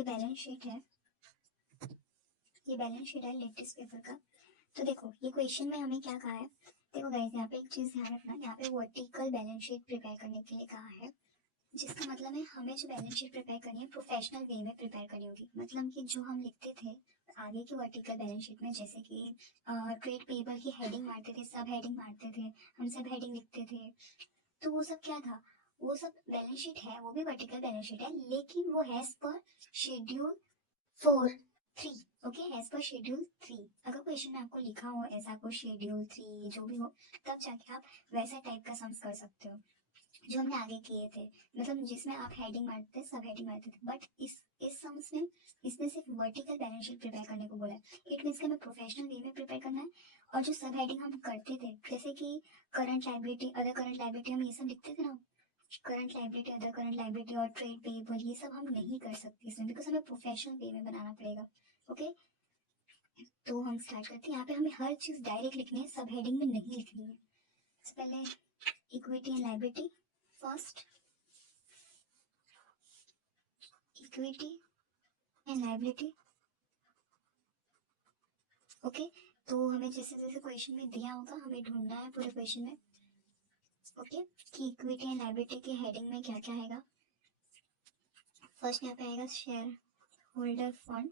ये balance sheet है, ये बैलेंस शीट है लेटेस्ट पेपर का। तो देखो ये क्वेश्चन में हमें क्या कहा है, देखो गाइस यहाँ पे एक चीज ध्यान रखना, यहाँ पे वर्टिकल बैलेंस शीट प्रिपेयर करने के लिए कहा है, जिसका मतलब है हमें जो बैलेंस शीट प्रिपेयर करनी है प्रोफेशनल वे में प्रिपेयर करनी होगी। मतलब कि जो हम लिखते थे आगे की वर्टिकल बैलेंस शीट में, जैसे कि ट्रेड पेबल की हेडिंग मारते थे, सब हेडिंग मारते थे, हम सब हेडिंग लिखते थे, तो वो सब क्या था, वो सब बैलेंस शीट है, वो भी वर्टिकल बैलेंस शीट है, लेकिन वो हैज पर शेड्यूल 4(3). ओके, हैज पर शेड्यूल 3। अगर क्वेश्चन में आपको लिखा हो ऐसा कोई शेड्यूल 3 जो भी हो, तब जाके आप वैसा टाइप का सम्स कर सकते हो जो हमने आगे किए थे, मतलब जिसमें आप हेडिंग मारते थे, सब हेडिंग मारते थे। बट इस सम्स में इसने सिर्फ वर्टिकल बैलेंस शीट प्रिपेयर करने को बोला है। इट मीन्स कि हमें प्रोफेशनल वे में प्रिपेयर करना है, और जो सब हेडिंग हम करते थे जैसे कि current liability, other current liability, हम ये सब लिखते थे ना, current liability, other current liability और ट्रेड पेबल, ये सब हम नहीं कर सकते इसमें, बिकॉज हमें प्रोफेशनल वे में बनाना पड़ेगा। ओके, तो हम स्टार्ट करते हैं। यहाँ पे हमें हर चीज डायरेक्ट लिखनी है, सब हेडिंग में नहीं लिखनी है। सबसे पहले equity and liability, first equity and liability. Okay, तो हमें जैसे जैसे क्वेश्चन में दिया होगा हमें ढूंढना है पूरे क्वेश्चन में, ओके, कि इक्विटी एंड लायबिलिटी के हेडिंग में क्या क्या आएगा। फर्स्ट यहाँ पे आएगा शेयर होल्डर फंड।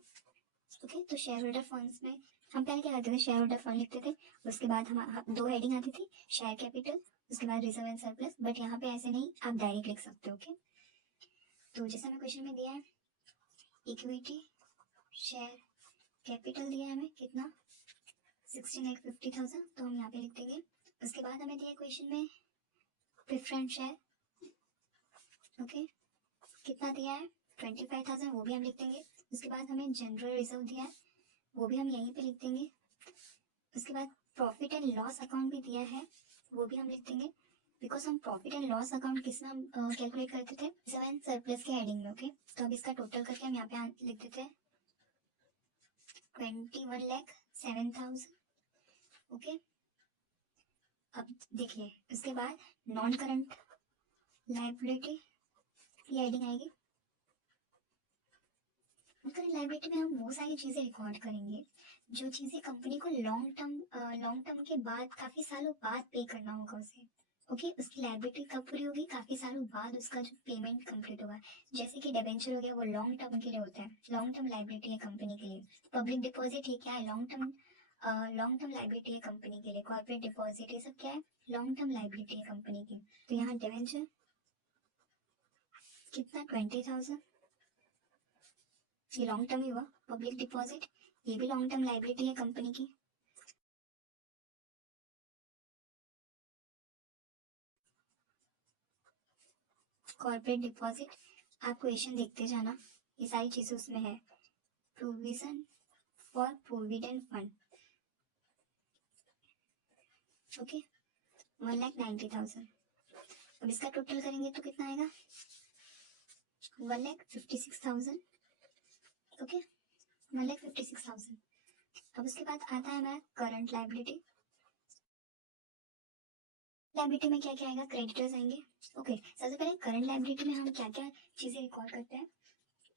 ओके, तो शेयर होल्डर फंड्स में हम पहले क्या करते थे, शेयर होल्डर फंड लिखते थे, उसके बाद हम दो हेडिंग आती थी, शेयर कैपिटल, उसके बाद रिजर्व एंड सरप्लस। बट यहाँ पे ऐसे नहीं, आप डायरेक्ट लिख सकते हो। ओके, तो जैसे हमें क्वेश्चन में दिया है इक्विटी शेयर कैपिटल दिया है हमें कितना, 16,50,000, तो हम यहाँ पे लिख देंगे। उसके बाद हमें दिया क्वेश्चन में प्रेफरेंस शेयर, ओके, कितना दिया है 25,000, वो भी हम लिख देंगे। उसके बाद हमें जनरल रिजर्व दिया है, वो भी हम यहीं पे लिख देंगे। उसके बाद प्रॉफिट एंड लॉस अकाउंट भी दिया है, वो भी हम लिख देंगे, बिकॉज हम प्रॉफिट एंड लॉस अकाउंट किस में कैलकुलेट करते थे, सेवन सरप्लस के हेडिंग में। ओके, तो अब इसका टोटल करके हम यहाँ पे लिख देते हैं 21,07,000। ओके, अब देखिए उसके बाद नॉन करंट लायबिलिटी की हेडिंग आएगी। करंट लायबिलिटी में हम वो सारी चीजें रिकॉर्ड करेंगे जो चीजें कंपनी को लॉन्ग टर्म के बाद काफी सालों बाद पे करना होगा उसे। ओके, उसकी लायबिलिटी कब पूरी होगी, काफी सालों बाद उसका जो पेमेंट कंप्लीट होगा। जैसे कि डिबेंचर हो गया, वो लॉन्ग टर्म के लिए होता है, लॉन्ग टर्म लायबिलिटी है कंपनी के लिए। पब्लिक डिपॉजिट ये क्या है, लॉन्ग टर्म लायबिलिटी है कंपनी के लिए। कॉर्पोरेट डिपॉजिट ये सब क्या है, लॉन्ग टर्म लायबिलिटी है कंपनी की। तो यहाँ डिबेंचर कितना 20,000, ये लॉन्ग टर्म ही हुआ। पब्लिक डिपॉजिट ये भी लॉन्ग टर्म लायबिलिटी है कंपनी की। कॉर्पोरेट डिपॉजिट आप क्वेश्चन देखते जाना, ये सारी चीजें उसमें है। Provision for provident fund, okay, 1,90,000। अब इसका टोटल करेंगे तो कितना आएगा, 1,56,000। ओके, 1,56,000। अब उसके बाद आता है हमारा करंट लायबिलिटी। लायबिलिटी में क्या क्या आएगा, क्रेडिटर्स आएंगे। ओके, सबसे पहले करंट लायबिलिटी में हम क्या क्या चीजें रिकॉर्ड करते हैं,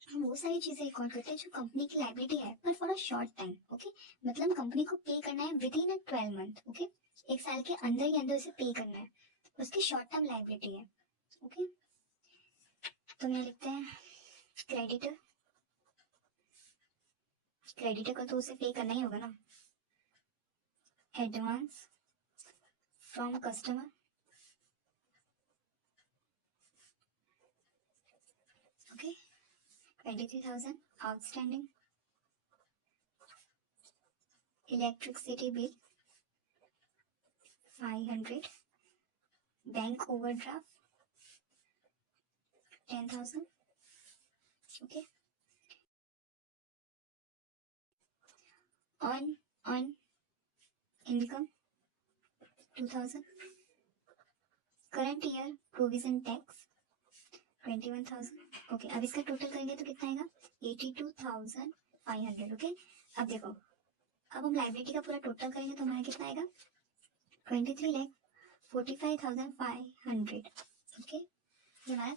हम वो सारी चीजें रिकॉर्ड करते हैं जो कंपनी की लायबिलिटी है, पर for a short time. Okay, मतलब कंपनी को पे करना है with in a 12 month. Okay, एक साल के अंदर ही अंदर उसे पे करना है, उसकी शॉर्ट टर्म लायबिलिटी है। ओके, तो मैं लिखते हैं क्रेडिटर, क्रेडिटर को तो उसे पे करना ही होगा ना। Advance from customer, okay, 23,000 outstanding. Electricity bill 500, bank overdraft 10,000। Okay, on income 2,000। Current year provision tax 21,000। Okay, अब इसका टोटल करेंगे तो कितना आएगा, 82,500। ओके, अब देखो, अब हम लायबिलिटी का पूरा टोटल करेंगे तो हमारा कितना आएगा, 23,45,500। ओके, ये हमारा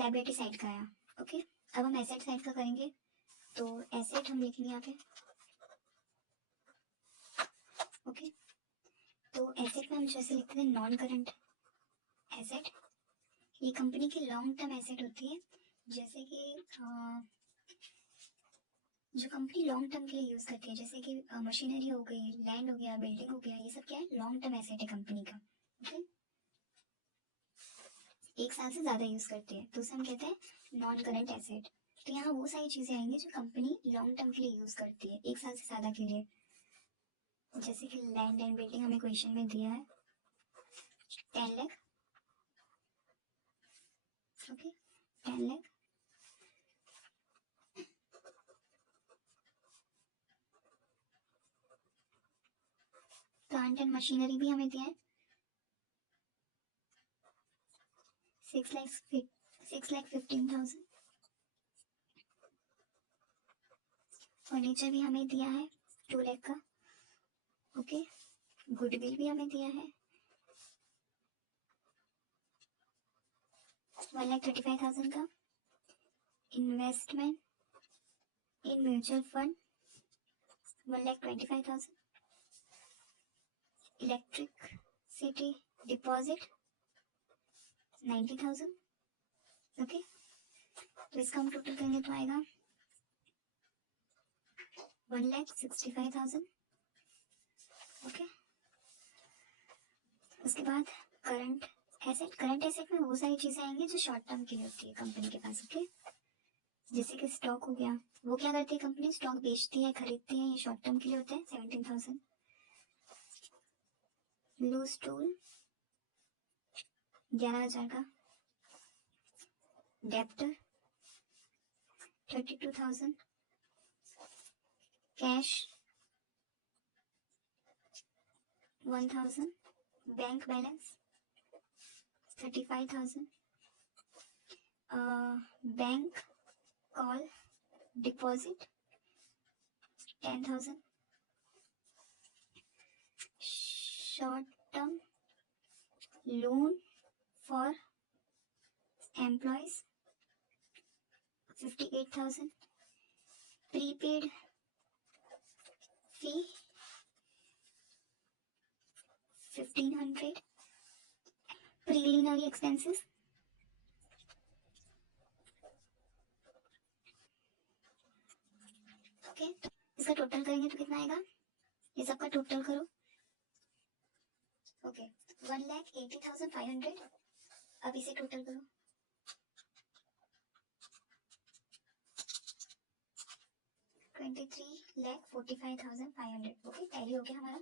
लाइबिलिटी साइड का आया। ओके, अब हम एसेट साइड का करेंगे। तो एसेट हम लिखेंगे यहाँ पे। ओके, तो एसेट में हम जैसे लिखते हैं नॉन करंट एसेट, ये कंपनी की लॉन्ग टर्म एसेट होती है। जैसे कि जो कंपनी लॉन्ग टर्म के लिए यूज करती है, जैसे कि मशीनरी हो गई, लैंड हो गया, बिल्डिंग हो गया, ये सब क्या है, लॉन्ग टर्म एसेट है कंपनी का। ओके, एक साल से ज्यादा यूज करती है तो उसे हम कहते हैं नॉन करंट एसेट। तो यहाँ वो सारी चीजें आएंगी जो कंपनी लॉन्ग टर्म के लिए यूज करती है, एक साल से ज्यादा के लिए। जैसे कि लैंड एंड बिल्डिंग हमें क्वेश्चन में दिया है 10 lakh. Okay, 10 lakh. Plant and machinery भी हमें दिया है 6,15,000। फर्नीचर भी हमें दिया है 2 लाख का। ओके, गुडविल भी हमें दिया है 1,35,000 का। Investment in mutual fund 1,25,000। Electricity deposit 90,000। Okay, तो इसका हम टोटल करेंगे तो आएगा 1,65,000। ओके, उसके बाद करंट एसेट। करंट एसेट में वो सारी चीजें आएंगी जो शॉर्ट टर्म के लिए होती है कंपनी के पास। ओके, जैसे कि स्टॉक हो गया, वो क्या करती है कंपनी, स्टॉक बेचती है, खरीदती है, ये शॉर्ट टर्म के लिए होते हैं 17,000। लूज टूल 11,000 का। Debtor 32,000। Cash 1,000। Bank balance 35,000। Bank call deposit 10,000। Short term loan for employees 58,000। Prepaid fee 1,500। Preliminary expenses okay, इसका टोटल करेंगे तो कितना आएगा, ये सबका टोटल करो। ओके, 1,80,500। अब इसे टोटल करो। 23,45,500। ओके, टैली हो गया हमारा।